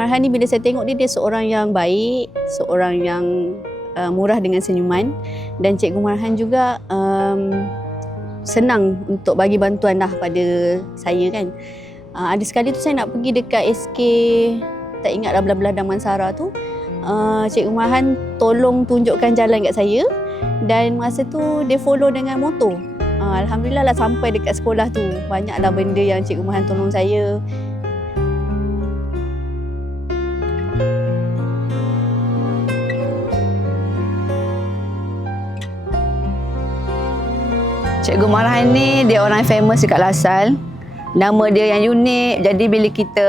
Marhan ni bila saya tengok dia seorang yang baik, seorang yang murah dengan senyuman, dan Cikgu Marhan juga senang untuk bagi bantuan lah pada saya kan. Ada sekali tu saya nak pergi dekat SK, tak ingat dah belah-belah Damansara tu. Cikgu Marhan tolong tunjukkan jalan kat saya, dan masa tu dia follow dengan motor. Alhamdulillah lah sampai dekat sekolah tu. Banyaklah benda yang Cikgu Marhan tolong saya. Cikgu Marhan ni dia orang famous dekat Lasal. Nama dia yang unik, jadi bila kita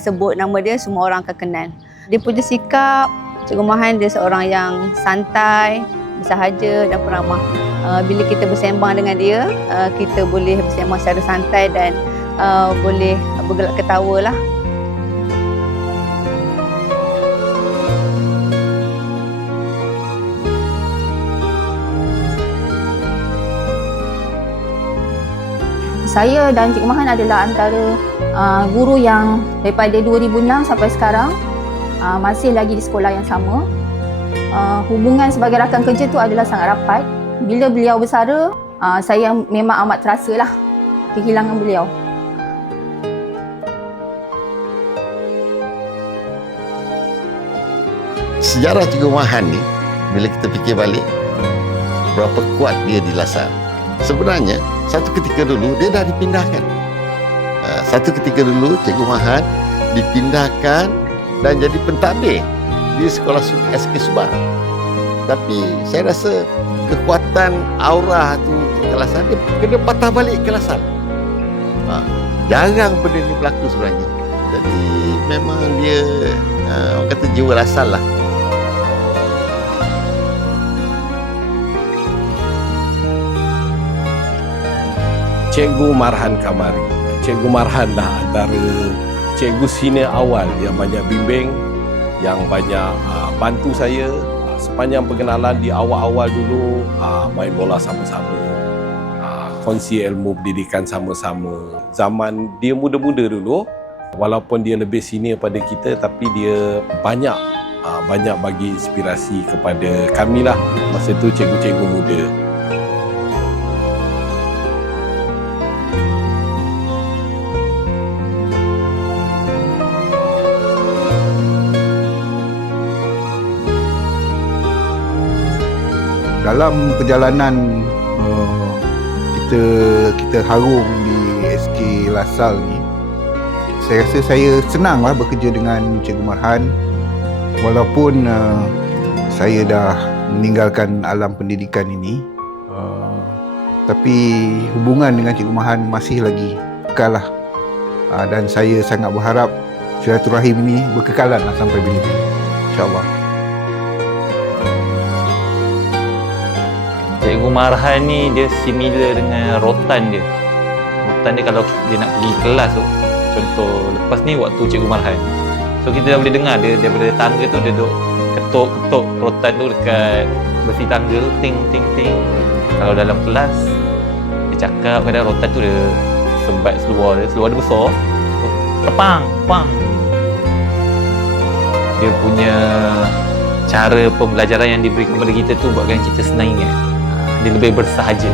sebut nama dia semua orang akan kenal. Dia punya sikap, Cikgu Marhan dia seorang yang santai, bersahaja dan peramah. Bila kita bersembang dengan dia, kita boleh bersembang secara santai dan boleh bergelak ketawa lah. Saya dan Cikgu Marhan adalah antara guru yang daripada 2006 sampai sekarang masih lagi di sekolah yang sama. Hubungan sebagai rakan kerja tu adalah sangat rapat. Bila beliau bersara, saya memang amat terasa lah kehilangan beliau. Sejarah Cikgu Marhan ni, bila kita fikir balik, berapa kuat dia di Lasal. Sebenarnya, satu ketika dulu dia dah dipindahkan. Satu ketika dulu Cikgu Marhan dipindahkan dan jadi pentadbir di sekolah SK Subang. Tapi saya rasa kekuatan aura tu ke Lasal, dia kena patah balik ke Lasal. Jarang benda ni berlaku sebenarnya. Jadi memang dia orang kata jiwa Lasal lah. Cikgu Marhan Kamari. Cikgu Marhan dah antara cikgu senior awal yang banyak bimbing, yang banyak bantu saya sepanjang pengenalan di awal-awal dulu, main bola sama-sama, kongsi ilmu pendidikan sama-sama. Zaman dia muda-muda dulu, walaupun dia lebih senior pada kita, tapi dia banyak bagi inspirasi kepada kami lah masa tu cikgu-cikgu muda. Dalam perjalanan kita harum di SK Lasal ni, saya rasa saya senanglah bekerja dengan Cikgu Marhan. Walaupun saya dah meninggalkan alam pendidikan ini, tapi hubungan dengan Cikgu Marhan masih lagi kekal lah. Dan saya sangat berharap silaturahim ini berkekalan lah sampai bila-bila, insyaAllah. Cikgu Marhan ni dia similar dengan rotan dia. Rotan dia kalau dia nak pergi kelas tu, contoh lepas ni waktu Cikgu Marhan, so kita dah boleh dengar dia daripada tangga tu dia duduk ketuk-ketuk rotan tu dekat besi tangga tu, ting ting ting. Kalau dalam kelas dia cakap, kadang rotan tu dia sembat seluar dia besar, tepang pang. Dia punya cara pembelajaran yang diberikan kepada kita tu buatkan kita senang ingat. Dia lebih bersahaja.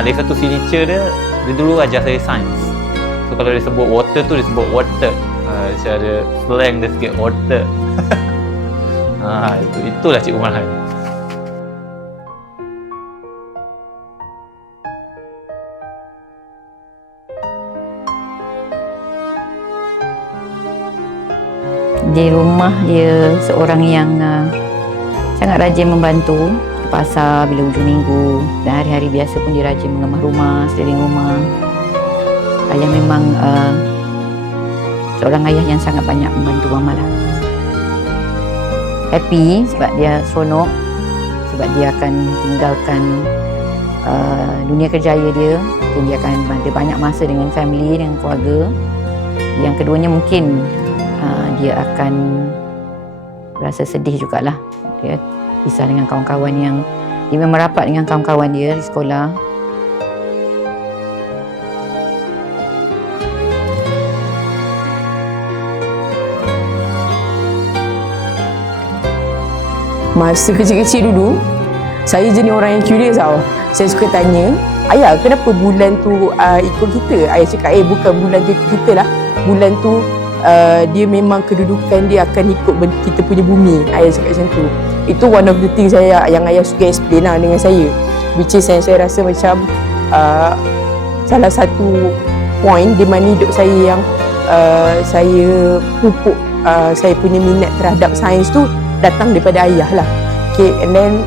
Dia satu signature dia dulu ajar saya sains. So kalau dia sebut water tu, dia sebut water. Secara slang dia sikit water. Itulah Cikgu Marhan. Di rumah dia seorang yang sangat rajin membantu ke pasar bila hujung minggu, dan hari-hari biasa pun dia rajin mengemah rumah, sekeliling rumah. Ayah memang seorang ayah yang sangat banyak membantu mama lah. Happy sebab dia seronok, sebab dia akan tinggalkan dunia kerjaya dia, dan dia akan ada banyak masa dengan family, dengan keluarga. Yang keduanya mungkin dia akan rasa sedih jugalah. Dia pisah dengan kawan-kawan yang dia memang rapat dengan kawan-kawan dia di sekolah. Masa kecil-kecil dulu, saya jenis orang yang curious tau. Saya suka tanya, ayah kenapa bulan tu ikut kita? Ayah cakap, bukan bulan tu ikut kita lah. Bulan tu dia memang kedudukan dia akan ikut kita punya bumi. Ayah cakap macam tu. Itu one of the things yang ayah suka explain lah dengan saya. Which is saya rasa macam salah satu point di mana hidup saya yang saya pupuk saya punya minat terhadap sains tu datang daripada ayah lah. Okay, and then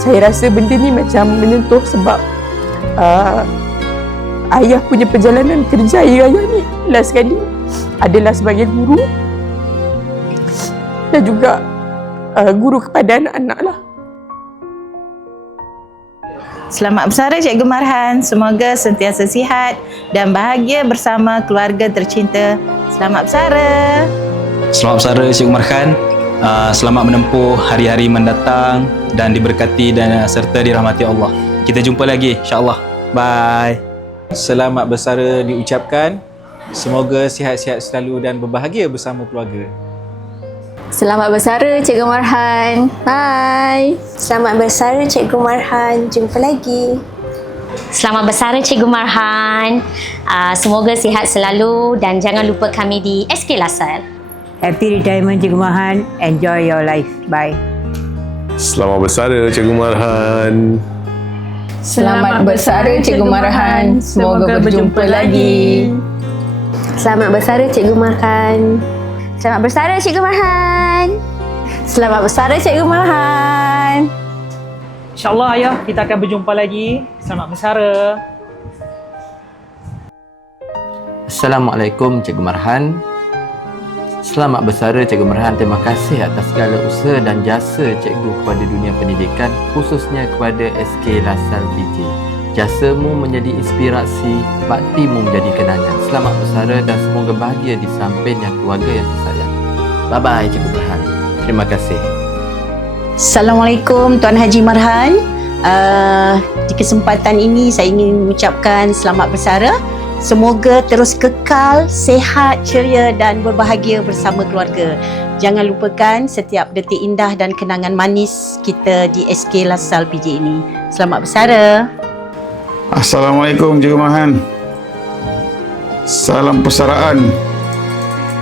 saya rasa benda ni macam menyentuh sebab ayah punya perjalanan kerja ayah ni last sekali adalah sebagai guru dan juga guru kepada anak-anak lah. Selamat bersara Cikgu Marhan. Semoga sentiasa sihat dan bahagia bersama keluarga tercinta. Selamat bersara. Selamat bersara Cikgu Marhan. Selamat menempuh hari-hari mendatang dan diberkati dan serta dirahmati Allah. Kita jumpa lagi insya-Allah. Bye. Selamat bersara diucapkan. Semoga sihat-sihat selalu dan berbahagia bersama keluarga. Selamat bersara Cikgu Marhan. Bye. Selamat bersara Cikgu Marhan. Jumpa lagi. Selamat bersara Cikgu Marhan. Semoga sihat selalu dan jangan lupa kami di SK Lasal. Happy retirement Cikgu Marhan. Enjoy your life. Bye. Selamat bersara Cikgu Marhan. Selamat bersara Cikgu Marhan. Semoga berjumpa lagi. Selamat bersara Cikgu Marhan. Selamat bersara Cikgu Marhan. Selamat bersara Cikgu Marhan. InsyaAllah ayah, kita akan berjumpa lagi. Selamat bersara. Assalamualaikum Cikgu Marhan. Selamat bersara Cikgu Marhan. Terima kasih atas segala usaha dan jasa Cikgu kepada dunia pendidikan, khususnya kepada SK Lasal PJ. Jasamu menjadi inspirasi, baktimu menjadi kenangan. Selamat bersara dan semoga bahagia di sampingnya keluarga yang tersayang. Bye-bye Cikgu Marhan. Terima kasih. Assalamualaikum Tuan Haji Marhan. Di kesempatan ini saya ingin mengucapkan selamat bersara. Semoga terus kekal, sehat, ceria dan berbahagia bersama keluarga. Jangan lupakan setiap detik indah dan kenangan manis kita di SK Lasal PJ ini. Selamat bersara. Assalamualaikum Cikgu Marhan. Salam persaraan.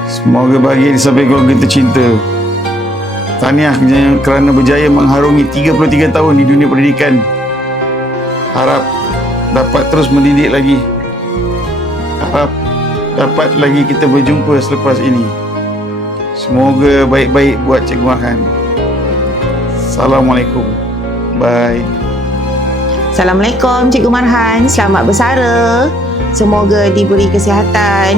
Semoga bahagia di samping keluarga tercinta. Tahniah kerana berjaya mengharungi 33 tahun di dunia pendidikan. Harap dapat terus mendidik lagi. Harap dapat lagi kita berjumpa selepas ini. Semoga baik-baik buat Cikgu Marhan. Assalamualaikum. Bye. Assalamualaikum Cikgu Marhan. Selamat bersara. Semoga diberi kesihatan,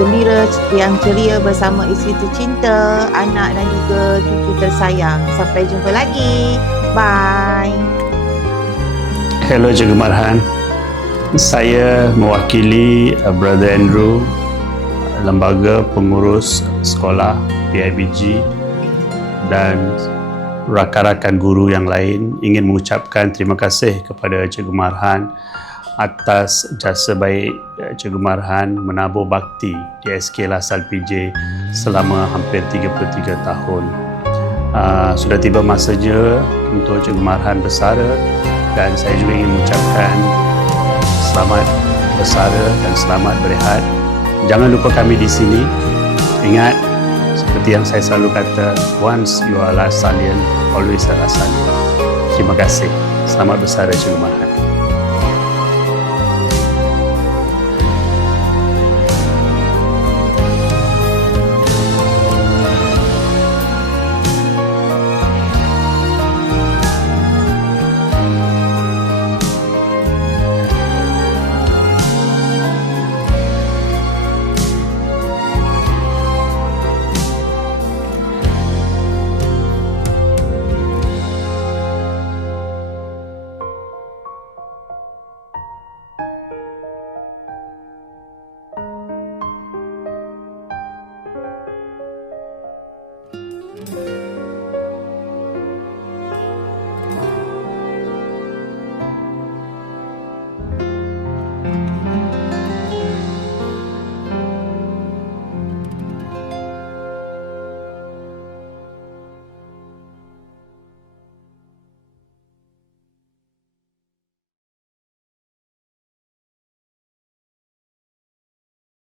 gembira yang ceria bersama isteri tercinta, anak dan juga cucu tersayang. Sampai jumpa lagi. Bye. Hello Cikgu Marhan. Saya mewakili Brother Andrew, Lembaga Pengurus Sekolah PIBG dan rakan-rakan guru yang lain ingin mengucapkan terima kasih kepada Cikgu Marhan atas jasa baik Cikgu Marhan menabur bakti di SK Lasal PJ selama hampir 33 tahun. Sudah tiba masanya untuk Cikgu Marhan bersara dan saya juga ingin mengucapkan selamat bersara dan selamat berehat. Jangan lupa kami di sini. Ingat, seperti yang saya selalu kata, once you are Lasalian, always a Lasalian. Terima kasih. Selamat bersara Cikgu Marhan. Thank you.